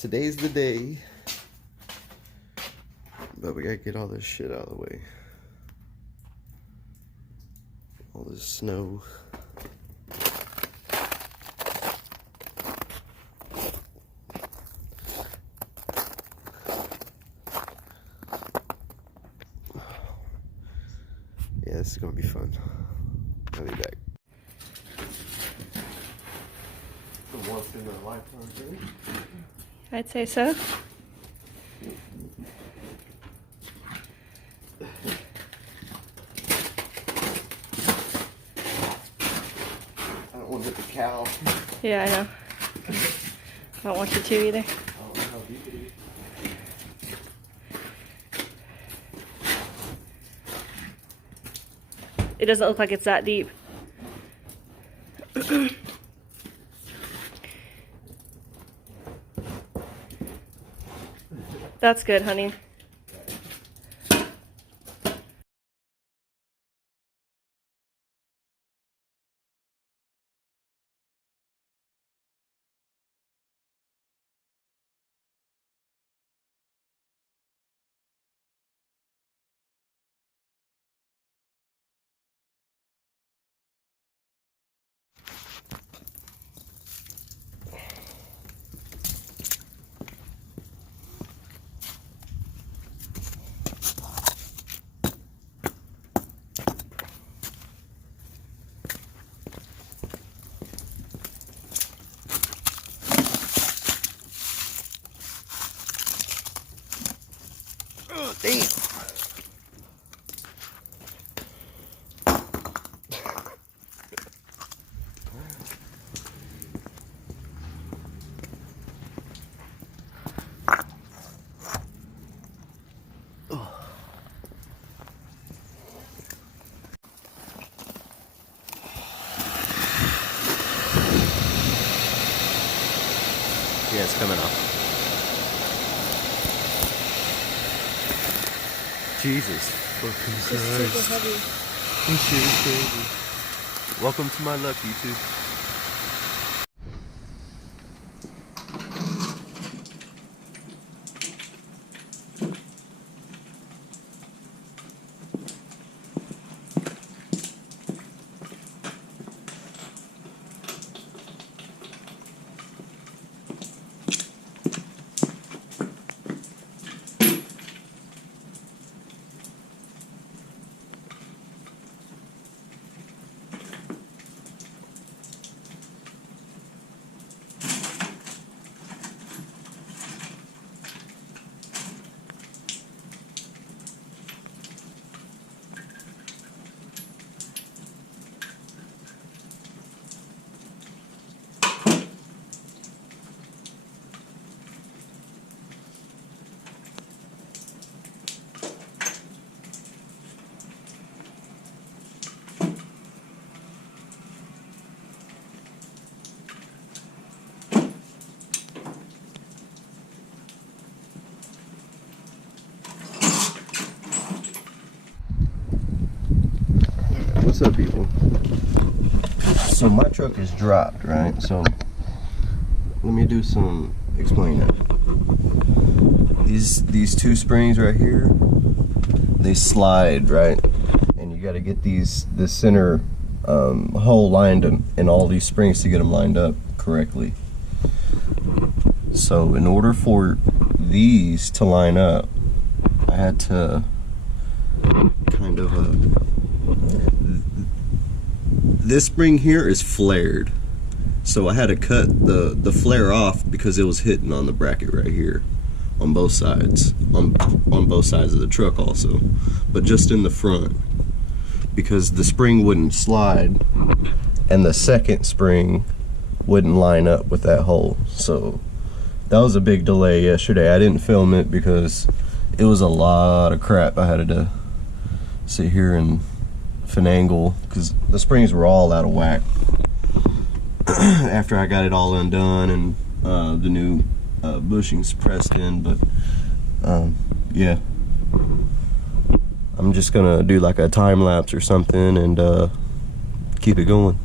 Today's the day. But we gotta get all this shit out of the way. All this snow. Yeah, this is gonna be fun. I'll be back. The once in a lifetime thing. I'd say so. I don't want to hit the cow. Yeah, I know. I don't want you to either. I don't know how deep it is. It doesn't look like it's that deep. That's good, honey. Oh, damn. Yeah, it's coming off. Jesus fucking Christ. Super heavy. This shit is crazy. Welcome to my luck, YouTube. What's up, people? So my truck is dropped, right? So let me do some explaining. These two springs right here, they slide, right? And you got to get the center hole lined in all these springs to get them lined up correctly. So in order for these to line up, I had to kind of this spring here is flared, so I had to cut the flare off because it was hitting on the bracket right here on both sides, on both sides of the truck also, but just in the front, because the spring wouldn't slide and the second spring wouldn't line up with that hole. So that was a big delay yesterday. I didn't film it because it was a lot of crap I had to sit here and finagle because the springs were all out of whack after I got it all undone and the new bushings pressed in. But yeah, I'm just gonna do like a time lapse or something and keep it going.